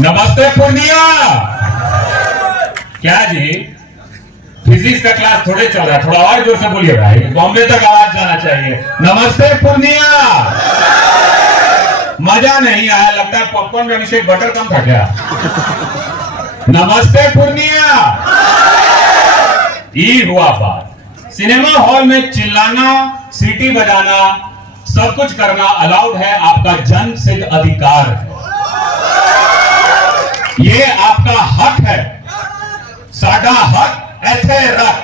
नमस्ते पूर्णिया। क्या जी फिजिक्स का क्लास थोड़े चल रहा है, थोड़ा और जोर से बोलिए भाई, बॉम्बे तक आवाज जाना चाहिए। नमस्ते पूर्णिया। मजा नहीं आया, लगता है पॉपकॉर्न में अभिषेक बटर कम था क्या? नमस्ते पूर्णिया। ये हुआ बात। सिनेमा हॉल में चिल्लाना, सीटी बजाना, सब कुछ करना अलाउड है, आपका जन्म सिद्ध अधिकार है, ये आपका हक है। साडा हक ऐसे रख।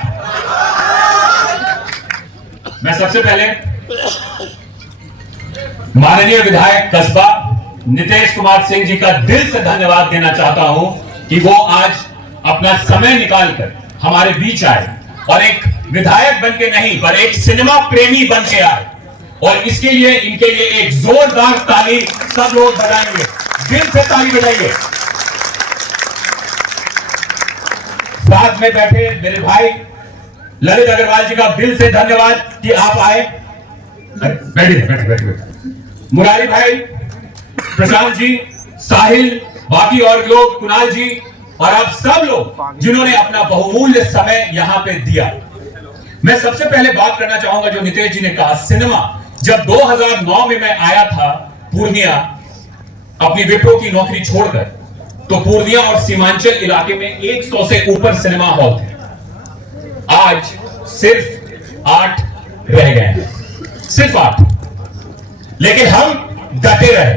मैं सबसे पहले माननीय विधायक कस्बा नितेश कुमार सिंह जी का दिल से धन्यवाद देना चाहता हूं कि वो आज अपना समय निकालकर हमारे बीच आए और एक विधायक बनके नहीं पर एक सिनेमा प्रेमी बनके आए, और इसके लिए इनके लिए एक जोरदार ताली सब लोग बजाएंगे, दिल से ताली बजाइए। साथ में बैठे मेरे भाई ललित अग्रवाल जी का दिल से धन्यवाद कि आप आए। बैठे मुरारी भाई, प्रशांत जी, साहिल, बाकी और लोग, कुणाल जी और आप सब लोग जिन्होंने अपना बहुमूल्य समय यहां पे दिया। मैं सबसे पहले बात करना चाहूंगा जो नितेश जी ने कहा, सिनेमा। जब 2009 में मैं आया था पूर्णिया अपनी विप्रो की नौकरी छोड़कर, तो पूर्णिया और सीमांचल इलाके में 100 से ऊपर सिनेमा हॉल थे। आज सिर्फ 8 रह गए हैं, सिर्फ 8। लेकिन हम डटे रहे,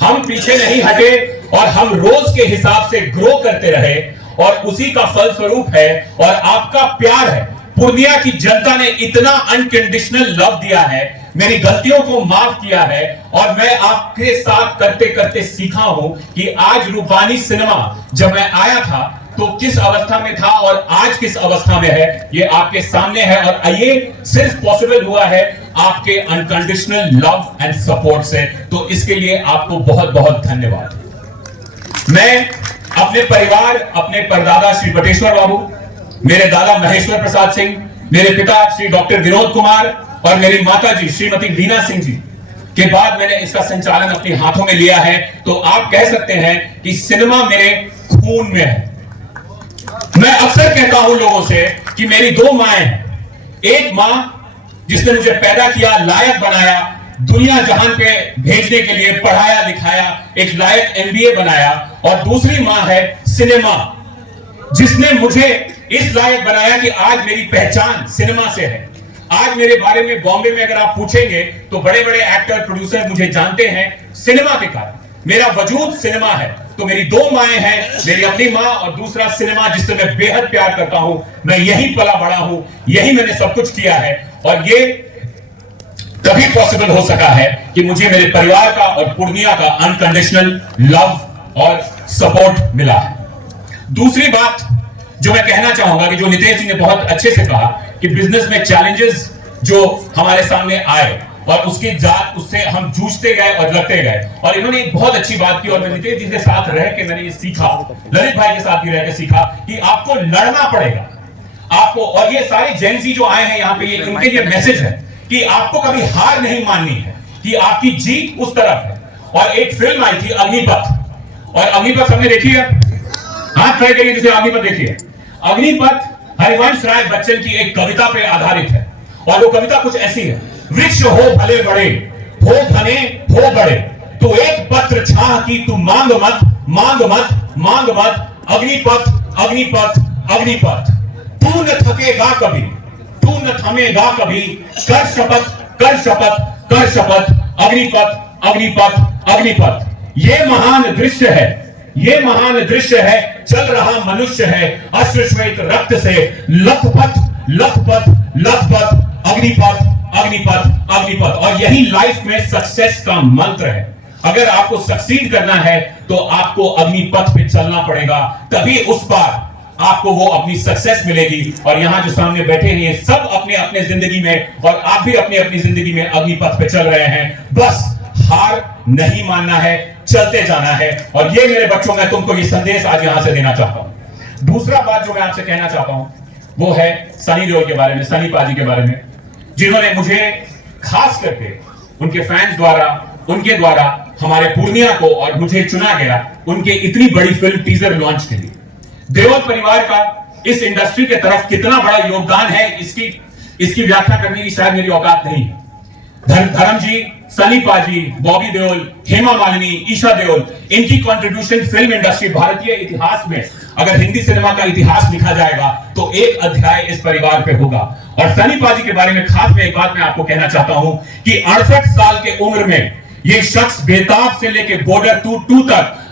हम पीछे नहीं हटे और हम रोज के हिसाब से ग्रो करते रहे, और उसी का फलस्वरूप है और आपका प्यार है। पूर्णिया की जनता ने इतना अनकंडीशनल लव दिया है, मेरी गलतियों को माफ किया है, और मैं आपके साथ करते करते सीखा हूं कि आज रूपानी सिनेमा जब मैं आया था तो किस अवस्था में था और आज किस अवस्था में है, ये आपके सामने है। और ये सिर्फ पॉसिबल हुआ है आपके अनकंडीशनल लव एंड सपोर्ट से, तो इसके लिए आपको बहुत बहुत धन्यवाद। मैं अपने परिवार, अपने परदादा श्री बटेश्वर बाबू, मेरे दादा महेश्वर प्रसाद सिंह, मेरे पिता श्री डॉक्टर विनोद कुमार और मेरी माता जी श्रीमती वीना सिंह जी के बाद मैंने इसका संचालन अपने हाथों में लिया है। तो आप कह सकते हैं कि सिनेमा मेरे खून में है। मैं अक्सर कहता हूं लोगों से कि मेरी 2 माएं हैं। एक मां जिसने मुझे पैदा किया, लायक बनाया, दुनिया जहान पे भेजने के लिए पढ़ाया लिखाया, एक लायक MBA बनाया, और दूसरी मां है सिनेमा, जिसने मुझे इस लायक बनाया कि आज मेरी पहचान सिनेमा से है। आज मेरे बारे में बॉम्बे में अगर आप पूछेंगे तो बड़े बड़े एक्टर, प्रोड्यूसर मुझे जानते हैं सिनेमा के कारण। मेरा वजूद सिनेमा है। तो मेरी 2 माएं हैं, मेरी अपनी मां और दूसरा सिनेमा, जिससे मैं बेहद प्यार करता हूं। मैं यही पला बड़ा हूं, यही मैंने सब कुछ किया है, और ये तभी पॉसिबल हो सका है कि मुझे मेरे परिवार का और पूर्णिया का अनकंडीशनल लव और सपोर्ट मिला है। दूसरी बात जो मैं कहना चाहूंगा कि जो नितेश जी ने बहुत अच्छे से कहा कि बिजनेस में चैलेंजेस जो हमारे सामने आए और उससे हम जूझते गए और लड़ते गए, और इन्होंने एक बहुत अच्छी बात की, और मैं नितेश जी के साथ रह के मैंने ये सीखा, ललित भाई के साथ भी रह के सीखा कि आपको लड़ना पड़ेगा आपको। और ये सारे जेंजी जो आए हैं यहाँ पे, ये उनके लिए मैसेज है कि आपको कभी हार नहीं माननी है, कि आपकी जीत उस तरफ है। और एक फिल्म आई थी अग्निपथ, और अग्निपथ हमने देखी है, हाथ खड़े करिए जिसे अग्निपथ देखिए। अग्निपथ हरिवंश राय बच्चन की एक कविता पे आधारित है, और वो कविता कुछ ऐसी है, वृक्ष हो भले बड़े, हो घने हो बड़े, तू एक पत्र छाह की तू मांग मत, मांग मत, मांग मत, अग्निपथ अग्निपथ अग्निपथ, तू न थकेगा कभी, तू न थमेगा कभी, कर शपथ कर शपथ कर शपथ, अग्निपथ अग्निपथ अग्निपथ। ये महान दृश्य है, ये महान दृश्य है, चल रहा मनुष्य है अश्व श्वेत रक्त से, लथपथ लथपथ लथपथ, अग्निपथ अग्निपथ अग्निपथ। और यही लाइफ में सक्सेस का मंत्र है। अगर आपको सक्सीड करना है तो आपको अग्निपथ पे चलना पड़ेगा, तभी उस पार आपको वो अपनी सक्सेस मिलेगी। और यहां जो सामने बैठे हैं ये सब अपने अपने जिंदगी में, और आप भी अपनी अपनी जिंदगी में अग्निपथ पे चल रहे हैं। बस हार नहीं मानना है, चलते जाना है। और ये मेरे बच्चों, मैं तुमको ये संदेश आज यहां से देना चाहता हूं। दूसरा बात जो मैं आपसे कहना चाहता हूं वो है सनी देओल के बारे में, सनी पाजी के बारे में, जिन्होंने मुझे खास करके उनके फैंस द्वारा उनके द्वारा हमारे पूर्णिया को और मुझे चुना गया उनके इतनी बड़ी फिल्म टीजर लॉन्च के लिए। देओल परिवार का इस इंडस्ट्री के तरफ कितना बड़ा योगदान है इसकी व्याख्या करने की शायद मेरी औकात नहीं। धर्म जी, सनी पाजी, बॉबी देओल, हेमा मालिनी, ईशा देओल, इनकी कंट्रीब्यूशन फिल्म इंडस्ट्री भारतीय इतिहास में, अगर हिंदी सिनेमा का इतिहास लिखा जाएगा तो एक अध्याय इस परिवार पे होगा। और सनी पाजी के बारे में खास में एक बात मैं आपको कहना चाहता हूं कि 68 साल के उम्र में ये शख्स बेताब से लेके बॉर्डर 2 तक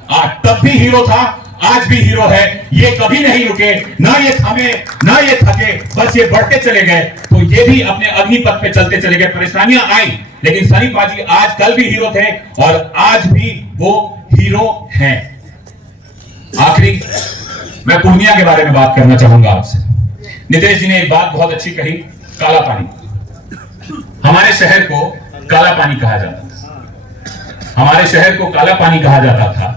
तब भी हीरो था, आज भी हीरो है। ये कभी नहीं रुके, ना ये थमे, ना ये थके, बस ये बढ़ते चले गए। तो ये भी अपने अग्निपथ पे चलते चले गए। परेशानियां आई, लेकिन सनी पाजी आज कल भी हीरो थे और आज भी वो हीरो हैं। आखिरी मैं पूर्णिया के बारे में बात करना चाहूंगा आपसे। नितेश जी ने एक बात बहुत अच्छी कही, काला पानी। हमारे शहर को काला पानी कहा जाता था। हमारे शहर को काला पानी कहा जाता था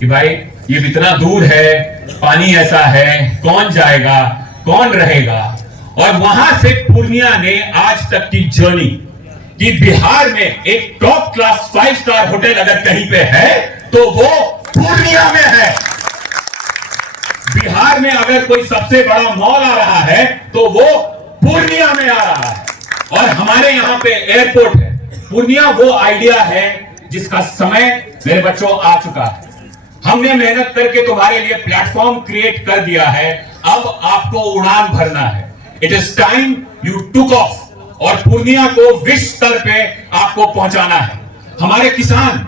कि भाई ये इतना दूर है, पानी ऐसा है, कौन जाएगा, कौन रहेगा। और वहां से पूर्णिया ने आज तक की जर्नी कि बिहार में एक टॉप क्लास 5 स्टार होटल अगर कहीं पे है तो वो पूर्णिया में है। बिहार में अगर कोई सबसे बड़ा मॉल आ रहा है तो वो पूर्णिया में आ रहा है। और हमारे यहां पे एयरपोर्ट है। पूर्णिया वो आइडिया है जिसका समय मेरे बच्चों आ चुका है। हमने मेहनत करके तुम्हारे लिए प्लेटफॉर्म क्रिएट कर दिया है, अब आपको उड़ान भरना है। It is time you took off और पूर्णिया को विश्व स्तर पे आपको पहुंचाना है। हमारे किसान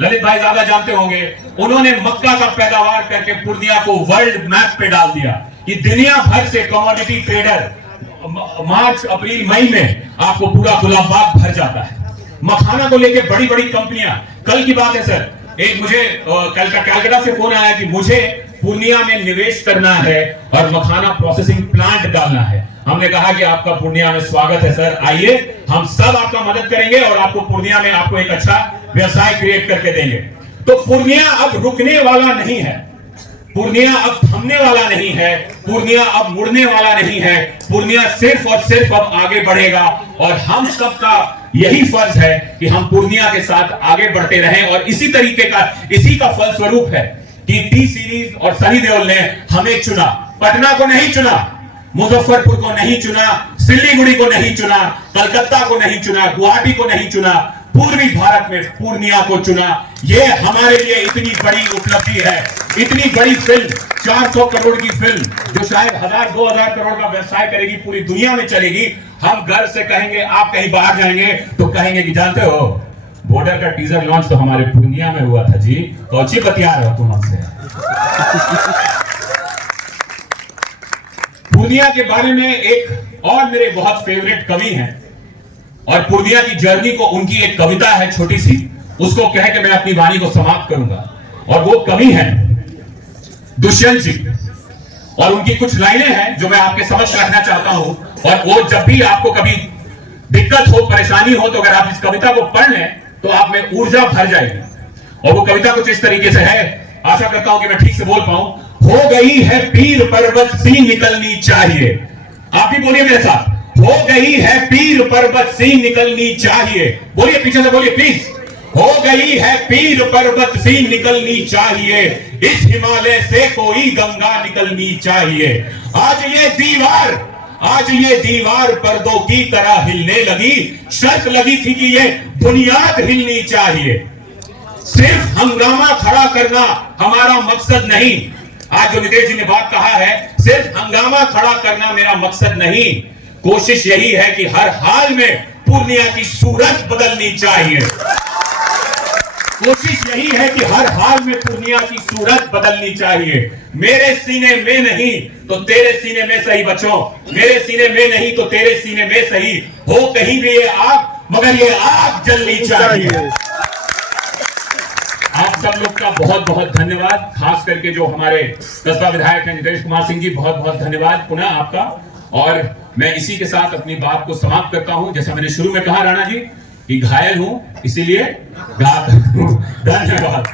ललित भाई ज्यादा जानते होंगे, उन्होंने मक्का का पैदावार करके पूर्णिया को वर्ल्ड मैप पे डाल दिया कि दुनिया भर से कमोडिटी ट्रेडर मार्च अप्रैल मई में आपको पूरा गुलाबबाग भर जाता है। मखाना को लेके बड़ी बड़ी कंपनियां, कल की बात है सर, एक मुझे कलकत्ता से फोन आया कि मुझे पूर्णिया में निवेश करना है और मखाना प्रोसेसिंग प्लांट डालना है। हमने कहा कि आपका पूर्णिया में स्वागत है सर, आइए, हम सब आपका मदद करेंगे और आपको पूर्णिया में आपको एक अच्छा व्यवसाय क्रिएट करके देंगे। तो पूर्णिया अब रुकने वाला नहीं है, पूर्णिया अब थमने वाला नहीं है, पूर्णिया अब मुड़ने वाला नहीं है। पूर्णिया सिर्फ और सिर्फ अब आगे बढ़ेगा और हम सबका यही फर्ज है कि हम पूर्णिया के साथ आगे बढ़ते रहें। और इसी का फलस्वरूप है कि टी सीरीज और सनी देओल ने हमें चुना। पटना को नहीं चुना, मुजफ्फरपुर को नहीं चुना, सिलीगुड़ी को नहीं चुना, कलकत्ता को नहीं चुना, गुवाहाटी को नहीं चुना, पूर्वी भारत में पूर्णिया को चुना। ये हमारे लिए इतनी बड़ी उपलब्धि है। इतनी बड़ी फिल्म, 400 करोड़ की फिल्म जो शायद 1000-2000 करोड़ का व्यवसाय करेगी, पूरी दुनिया में चलेगी। हम घर से कहेंगे, आप कहीं बाहर जाएंगे तो कहेंगे कि जानते हो बॉर्डर का टीजर लॉन्च तो हमारे पूर्णिया में हुआ था जी, कौची बतिया रहे हो तुम हमसे। पूर्णिया के बारे में एक और मेरे बहुत फेवरेट कवि हैं और पूर्णिया की जर्नी को उनकी एक कविता है छोटी सी, उसको कह के मैं अपनी वाणी को समाप्त करूंगा। और वो कवि हैं दुष्यंत जी और उनकी कुछ लाइनें हैं जो मैं आपके समक्ष रखना चाहता हूं। और वो जब भी आपको कभी दिक्कत हो, परेशानी हो, तो अगर आप इस कविता को पढ़ लें तो आप में ऊर्जा भर जाएगी। और वो कविता कुछ इस तरीके से है, आशा करता हूं कि मैं ठीक से बोल पाऊं। हो गई है पीर पर्वत सी निकलनी चाहिए, आप भी बोलिए मेरे साथ, हो गई है पीर पर्वत सी निकलनी चाहिए। बोलिए, पीछे से बोलिए प्लीज। हो गई है पीर पर्वत सी निकलनी चाहिए, इस हिमालय से कोई गंगा निकलनी चाहिए। आज ये दीवार पर्दों की तरह हिलने लगी, शर्त लगी थी कि ये बुनियाद हिलनी चाहिए। सिर्फ हंगामा खड़ा करना हमारा मकसद नहीं। आज जो नितेश जी ने बात कहा है, सिर्फ हंगामा खड़ा करना मेरा मकसद नहीं। कोशिश यही है कि हर हाल में पूर्णिया की सूरत बदलनी चाहिए। कोशिश यही है कि हर हाल में पूर्णिया की सूरत बदलनी चाहिए। मेरे सीने में नहीं तो तेरे सीने में सही बच्चों, मेरे सीने में नहीं तो तेरे सीने में सही। हो कहीं भी ये आग, मगर ये आग जलनी चाहिए। आप सब लोग का बहुत बहुत धन्यवाद, खास करके जो हमारे कस्बा विधायक हैं नितेश कुमार सिंह जी, बहुत बहुत धन्यवाद पुनः आपका। और मैं इसी के साथ अपनी बात को समाप्त करता हूं। जैसा मैंने शुरू में कहा राणा जी कि घायल हूं इसीलिए गा करता हूं। धन्यवाद।